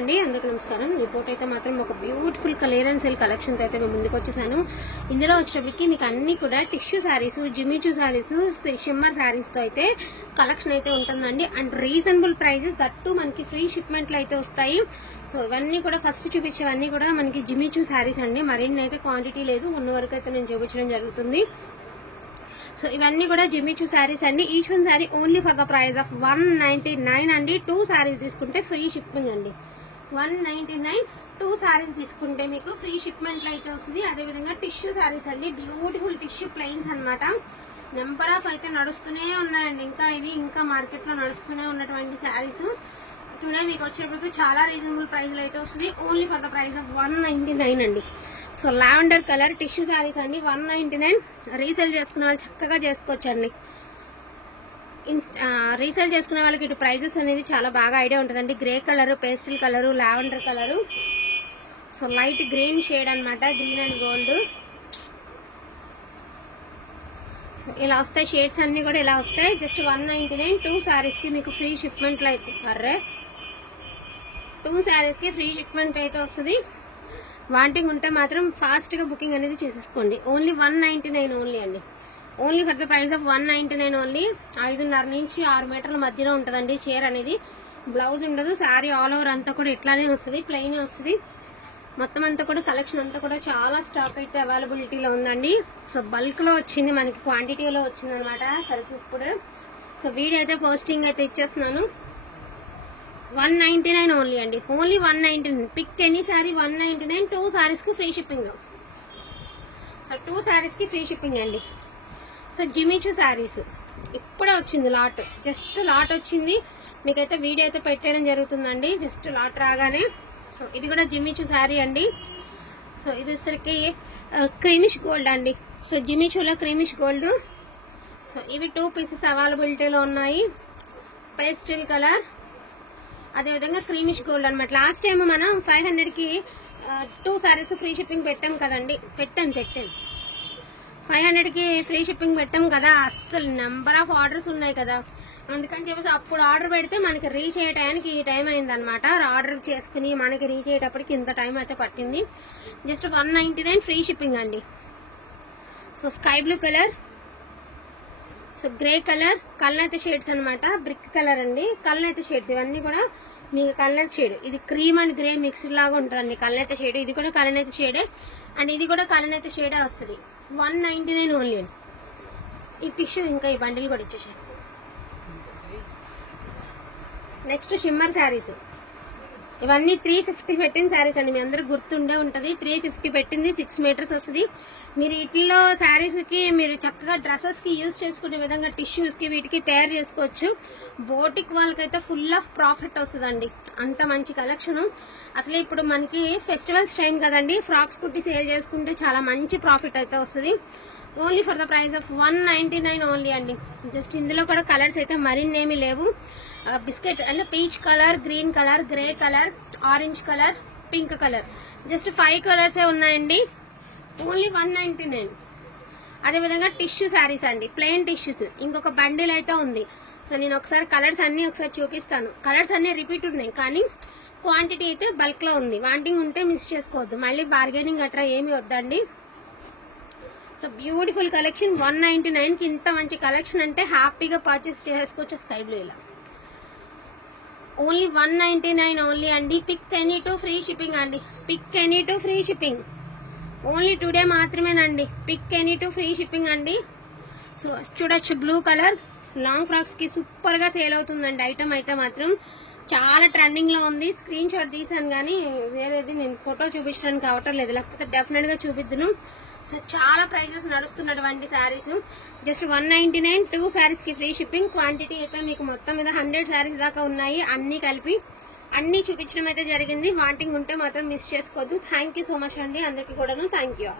అండి అందరికీ నమస్కారం. రిపోర్ట్ అయితే మాత్రం ఒక బ్యూటిఫుల్ క్లియరెన్స్ సేల్ కలెక్షన్ తో అయితే మేము ముందుకు వచ్చేసాను. ఇందులో వచ్చేటప్పటికి మీకు అన్ని కూడా tissue saris, Jimmy Choo saris, shimmer saris తో అయితే కలెక్షన్ అయితే ఉంటుందండి. అండ్ రీజనబుల్ ప్రైజెస్ దట్టు మనకి ఫ్రీ షిప్మెంట్ లో అయితే వస్తాయి. సో ఇవన్నీ కూడా ఫస్ట్ చూపించేవన్నీ కూడా మనకి జిమిచూ సారీస్ అండి. మరిన్ని అయితే క్వాంటిటీ లేదు, ఉన్న వరకు అయితే నేను చూపించడం జరుగుతుంది. సో ఇవన్నీ కూడా జిమిచూ సారీస్ అండి. Each one sorry only for the price of 199 అండి. 2 సారీస్ తీసుకుంటే ఫ్రీ షిప్పింగ్ అండి. 199 2 సారీస్ తీసుకుంటే మీకు ఫ్రీ షిప్మెంట్ అయితే వస్తుంది. అదేవిధంగా టిష్యూ సారీస్ అండి, బ్యూటిఫుల్ టిష్యూ ప్లెయిన్స్ అనమాట. నెంబర్ ఆఫ్ అయితే నడుస్తూనే ఉన్నాయండి. ఇంకా మార్కెట్ లో నడుస్తూనే ఉన్నటువంటి సారీస్ టుడే మీకు వచ్చేటప్పుడు చాలా రీజనబుల్ ప్రైస్ లో అయితే వస్తుంది. Only for the price of 199 అండి. So lavender colour tissue saris అండి, 199. రీసేల్ చేసుకునే వాళ్ళు చక్కగా చేసుకోవచ్చండి. రీసేల్ చేసుకునే వాళ్ళకి ఇటు ప్రైజెస్ అనేది చాలా బాగా ఐడియా ఉంటుందండి. Grey colour, pastel colour, lavender colour, so light green shade అనమాట, గ్రీన్ అండ్ గోల్డ్. సో ఇలా వస్తాయి షేడ్స్ అన్ని కూడా ఇలా వస్తాయి. జస్ట్ 199 2 సారీస్ కి మీకు ఫ్రీ షిప్మెంట్ అయితే 2 సారీస్ కి ఫ్రీ షిప్మెంట్ అయితే వస్తుంది. వాంటింగ్ ఉంటే మాత్రం ఫాస్ట్ గా బుకింగ్ అనేది చేసేసుకోండి. ఓన్లీ 199 ఓన్లీ అండి. Only for the price of 199 only. 5.5 నుంచి 6 మీటర్ల మధ్యలో ఉంటుందండి చీర అనేది. బ్లౌజ్ ఉండదు, శారీ ఆల్ ఓవర్ అంతా కూడా ఇట్లానే వస్తుంది, ప్లెయిన్ వస్తుంది. మొత్తం అంతా కూడా కలెక్షన్ అంతా కూడా చాలా స్టాక్ అయితే అవైలబిలిటీలో ఉందండి. సో బల్క్ లో వచ్చింది, మనకి క్వాంటిటీలో వచ్చింది అనమాట సరుకు ఇప్పుడు. సో వీడియో అయితే పోస్టింగ్ అయితే ఇచ్చేస్తున్నాను. 199 ఓన్లీ అండి. Only 199. Pick any sari 199. 2 saris కి ఫ్రీ షిప్పింగ్. సో 2 సారీస్ కి ఫ్రీ షిప్పింగ్ అండి. సో జిమిచూ సారీస్ ఇప్పుడే వచ్చింది లాట్, జస్ట్ లాట్ వచ్చింది. మీకైతే వీడియో అయితే పెట్టడం జరుగుతుందండి జస్ట్ లాట్ రాగానే. సో ఇది కూడా జిమిచూ సారీ అండి. సో ఇది వచ్చరికి క్రీమిష్ గోల్డ్ అండి. సో జిమిచూలో క్రీమిష్ గోల్డ్. సో ఇవి 2 పీసెస్ అవైలబిలిటీలో ఉన్నాయి. పేస్టల్ కలర్, అదేవిధంగా క్రీమిష్ గోల్డ్ అనమాట. లాస్ట్ టైం మనం 500కి 2 సారీస్ ఫ్రీ షిప్పింగ్ పెట్టాం కదండి. పెట్టాను 500కి ఫ్రీ షిప్పింగ్ పెట్టాం కదా. అస్సలు నెంబర్ ఆఫ్ ఆర్డర్స్ ఉన్నాయి కదా, అందుకని చెప్పేసి అప్పుడు ఆర్డర్ పెడితే మనకి రీచ్ అయ్యే టైంకి ఈ టైం అయిందనమాట. ఆర్డర్ చేసుకుని మనకి రీచ్ అయ్యేటప్పటికి ఇంత టైం అయితే పట్టింది. జస్ట్ 199 ఫ్రీ షిప్పింగ్ అండి. So sky blue colour, so grey colour, కల్నేత షేడ్స్ అనమాట. బ్రిక్ కలర్ అండి, కల్నేత షేడ్స్ ఇవన్నీ కూడా మీకు కల్నేత షేడ్. ఇది క్రీమ్ అండ్ గ్రే మిక్స్ లాగా ఉంటుందండి కల్నేత షేడ్. ఇది కూడా కల్నేత షేడే అండ్ ఇది కూడా కల్నేత షేడే వస్తుంది. 199 ఓన్లీ అండి. ఈ టిష్యూ ఇంకా ఈ బండిల్ కూడా ఇచ్చేసాయి. Next shimmer saris. ఇవన్నీ 350 పెట్టిన శారీస్ అండి. మీ అందరికి గుర్తుండే ఉంటది. 350 పెట్టింది, 6 మీటర్స్ వస్తుంది. మీరు వీటిలో శారీస్ కి మీరు చక్కగా డ్రెస్సెస్ కి యూజ్ చేసుకునే విధంగా టిష్యూస్ కి వీటికి పేర్ చేసుకోవచ్చు. బోటిక్ వాళ్ళకైతే ఫుల్ ఆఫ్ ప్రాఫిట్ వస్తుందండి, అంత మంచి కలెక్షన్. అసలు ఇప్పుడు మనకి ఫెస్టివల్స్ టైం కదండి, ఫ్రాక్స్ కుట్టి సేల్ చేసుకుంటే చాలా మంచి ప్రాఫిట్ అయితే వస్తుంది. Only for the price of 199 only అండి. జస్ట్ ఇందులో కూడా కలర్స్ అయితే మరిన్నేమి లేవు. బిస్కెట్ అంటే peach colour, green colour, grey colour, orange colour, pink colour, just 5 కలర్సే ఉన్నాయండి. ఓన్లీ 199. అదేవిధంగా టిష్యూ శారీస్ అండి, ప్లెయిన్ టిష్యూస్. ఇంకొక బండిల్ అయితే ఉంది. సో నేను ఒకసారి కలర్స్ అన్ని ఒకసారి చూపిస్తాను. కలర్స్ అన్ని రిపీట్ ఉన్నాయి కానీ క్వాంటిటీ అయితే బల్క్ లో ఉంది. వాంటింగ్ ఉంటే మిస్ చేసుకోవద్దు, మళ్ళీ బార్గెనింగ్ అట్లా ఏమి వద్దండి. So beautiful collection. 199 కి ఇంత మంచి కలెక్షన్ అంటే హ్యాపీగా పర్చేస్ చేసుకోవచ్చు. స్కై బ్లూ ఇలా ఓన్లీ 199 ఓన్లీ అండి. పిక్ ఎనీ 2 ఫ్రీ షిప్పింగ్ అండి. Pick any 2 free shipping only today మాత్రమేనండి. పిక్ ఎనీ 2 ఫ్రీ షిప్పింగ్ అండి. సో చూడొచ్చు బ్లూ కలర్ లాంగ్ ఫ్రాక్స్ కి సూపర్ గా సేల్ అవుతుందండి. ఐటమ్ అయితే మాత్రం చాలా ట్రెండింగ్ లో ఉంది. స్క్రీన్ షాట్ తీసాను కానీ వేరేది నేను ఫోటో చూపించడానికి అవటం లేదు, లేకపోతే డెఫినెట్ గా చూపిద్దును. సో చాలా ప్రైజెస్ నడుస్తున్నటువంటి శారీస్. జస్ట్ 199 2 శారీస్ కి ఫ్రీ షిప్పింగ్. క్వాంటిటీ అయితే మీకు మొత్తం మీద 100 శారీస్ దాకా ఉన్నాయి. అన్ని కలిపి అన్ని చూపించడం అయితే జరిగింది. వాంటింగ్ ఉంటే మాత్రం మిస్ చేసుకోవద్దు. థ్యాంక్ యూ సో మచ్ అండి అందరికీ కూడాను. Thank you.